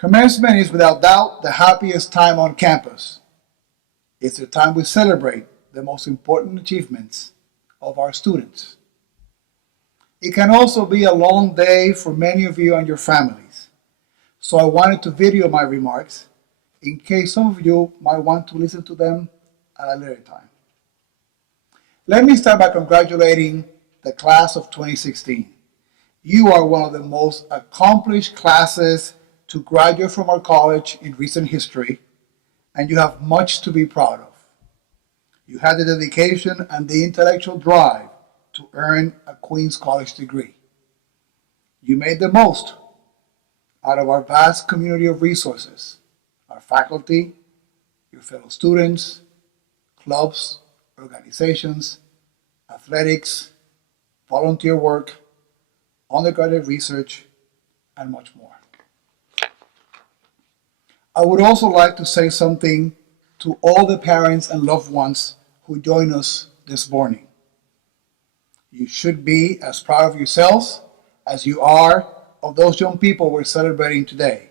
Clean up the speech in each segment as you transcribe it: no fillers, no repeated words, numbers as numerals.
Commencement is without doubt the happiest time on campus. It's the time we celebrate the most important achievements of our students. It can also be a long day for many of you and your families, so I wanted to video my remarks in case some of you might want to listen to them at a later time. Let me start by congratulating the class of 2016. You are one of the most accomplished classes to graduate from our college in recent history, and you have much to be proud of. You had the dedication and the intellectual drive to earn a Queen's College degree. You made the most out of our vast community of resources, our faculty, your fellow students, clubs, organizations, athletics, volunteer work, undergraduate research, and much more. I would also like to say something to all the parents and loved ones who join us this morning. You should be as proud of yourselves as you are of those young people we're celebrating today.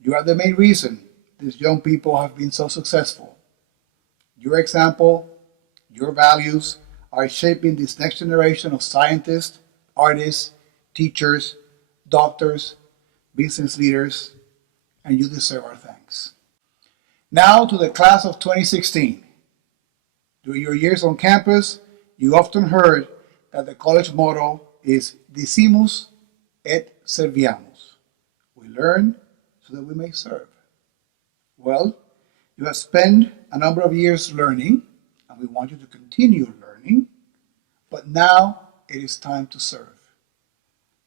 You are the main reason these young people have been so successful. Your example, your values are shaping this next generation of scientists, artists, teachers, doctors, business leaders, and you deserve our thanks. Now to the class of 2016. During your years on campus, you often heard that the college motto is Decimus et Serviamus. We learn so that we may serve. Well, you have spent a number of years learning, and we want you to continue learning, but now it is time to serve.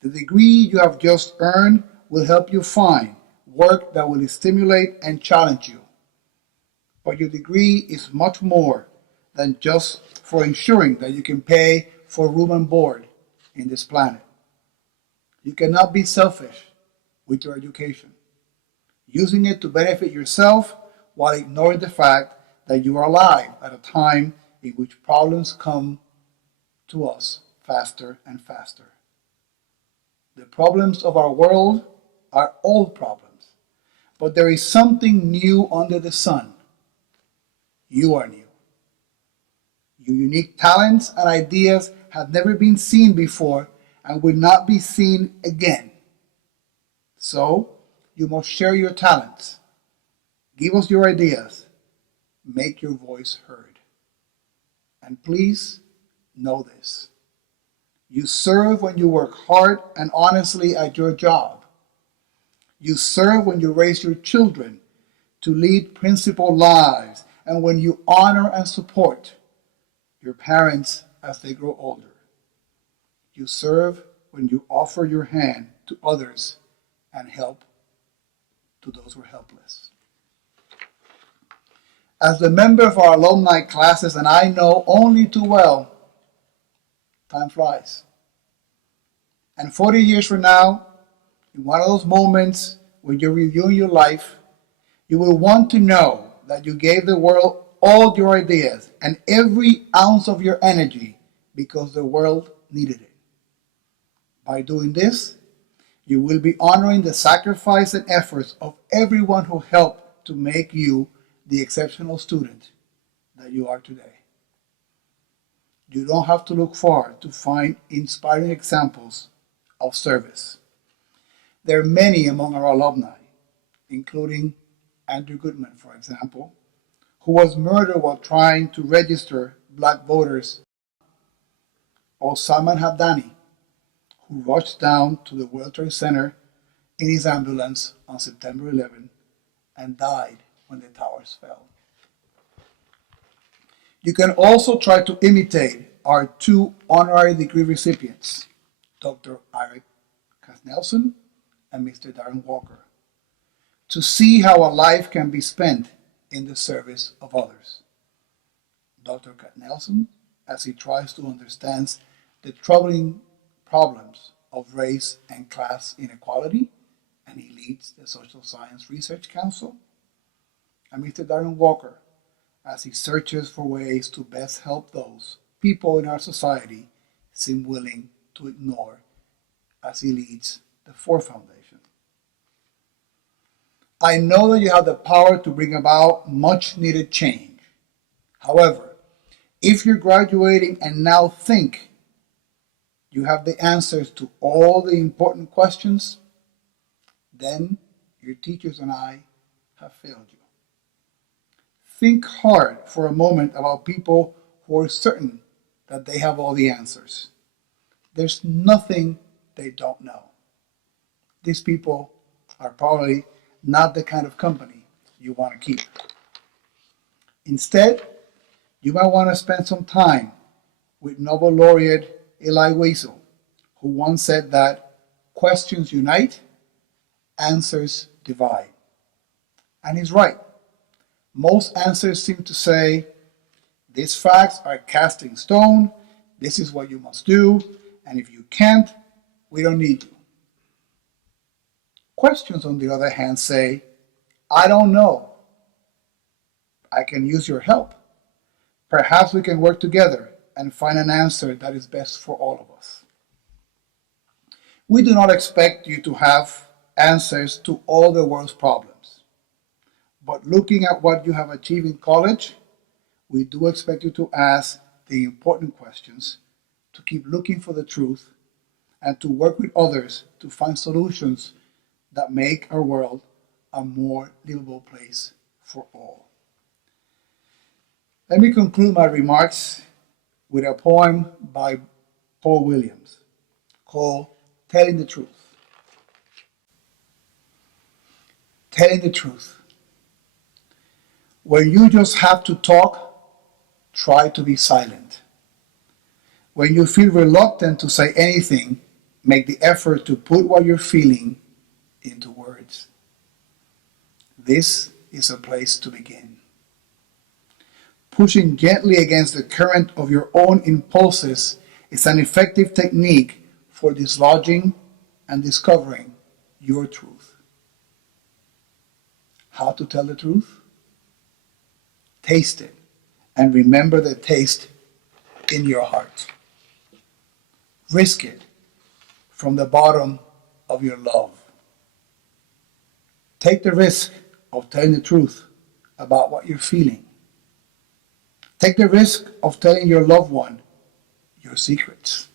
The degree you have just earned will help you find work that will stimulate and challenge you. But your degree is much more than just for ensuring that you can pay for room and board in this planet. You cannot be selfish with your education, using it to benefit yourself while ignoring the fact that you are alive at a time in which problems come to us faster and faster. The problems of our world are old problems, but there is something new under the sun. You are new. Your unique talents and ideas have never been seen before and will not be seen again. So, you must share your talents. Give us your ideas. Make your voice heard. And please know this. You serve when you work hard and honestly at your job. You serve when you raise your children to lead principled lives and when you honor and support your parents as they grow older. You serve when you offer your hand to others and help to those who are helpless. As the member of our alumni classes, and I know only too well, time flies. And 40 years from now, in one of those moments when you're reviewing your life, you will want to know that you gave the world all your ideas and every ounce of your energy because the world needed it. By doing this, you will be honoring the sacrifice and efforts of everyone who helped to make you the exceptional student that you are today. You don't have to look far to find inspiring examples of service. There are many among our alumni, including Andrew Goodman, for example, who was murdered while trying to register black voters, or Salman Hamdani, who rushed down to the World Trade Center in his ambulance on September 11 and died when the towers fell. You can also try to imitate our two honorary degree recipients, Dr. Eric Katznelson and Mr. Darren Walker, to see how a life can be spent in the service of others. Dr. Katznelson, as he tries to understand the troubling problems of race and class inequality, and he leads the Social Science Research Council, and Mr. Darren Walker, as he searches for ways to best help those people in our society seem willing to ignore, as he leads the Ford Foundation. I know that you have the power to bring about much needed change. However, if you're graduating and now think you have the answers to all the important questions, then your teachers and I have failed you. Think hard for a moment about people who are certain that they have all the answers. There's nothing they don't know. These people are probably not the kind of company you want to keep. Instead, you might want to spend some time with Nobel laureate Elie Wiesel, who once said that questions unite, answers divide. And he's right. Most answers seem to say, these facts are cast in stone, this is what you must do, and if you can't, we don't need you. Questions, on the other hand, say, I don't know. I can use your help. Perhaps we can work together and find an answer that is best for all of us. We do not expect you to have answers to all the world's problems. But looking at what you have achieved in college, we do expect you to ask the important questions, to keep looking for the truth, and to work with others to find solutions that make our world a more livable place for all. Let me conclude my remarks with a poem by Paul Williams called Telling the Truth. Telling the truth. When you just have to talk, try to be silent. When you feel reluctant to say anything, make the effort to put what you're feeling into words. This is a place to begin. Pushing gently against the current of your own impulses is an effective technique for dislodging and discovering your truth. How to tell the truth? Taste it, and remember the taste in your heart. Risk it from the bottom of your love. Take the risk of telling the truth about what you're feeling. Take the risk of telling your loved one your secrets.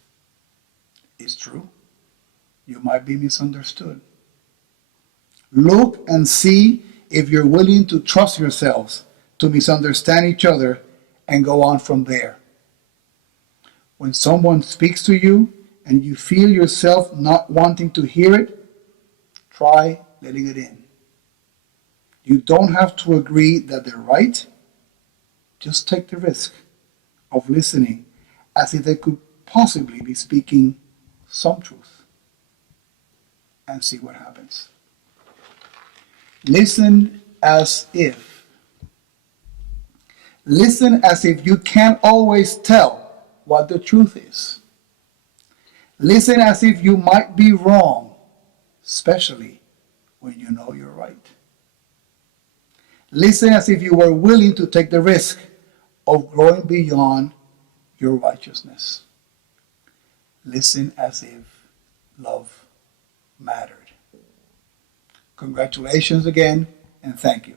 It's true. You might be misunderstood. Look and see if you're willing to trust yourselves to misunderstand each other and go on from there. When someone speaks to you and you feel yourself not wanting to hear it, try letting it in. You don't have to agree that they're right. Just take the risk of listening as if they could possibly be speaking some truth and see what happens. Listen as if you can't always tell what the truth is. Listen as if you might be wrong, especially when you know you're right. Listen as if you were willing to take the risk of growing beyond your righteousness. Listen as if love mattered. Congratulations again, and thank you.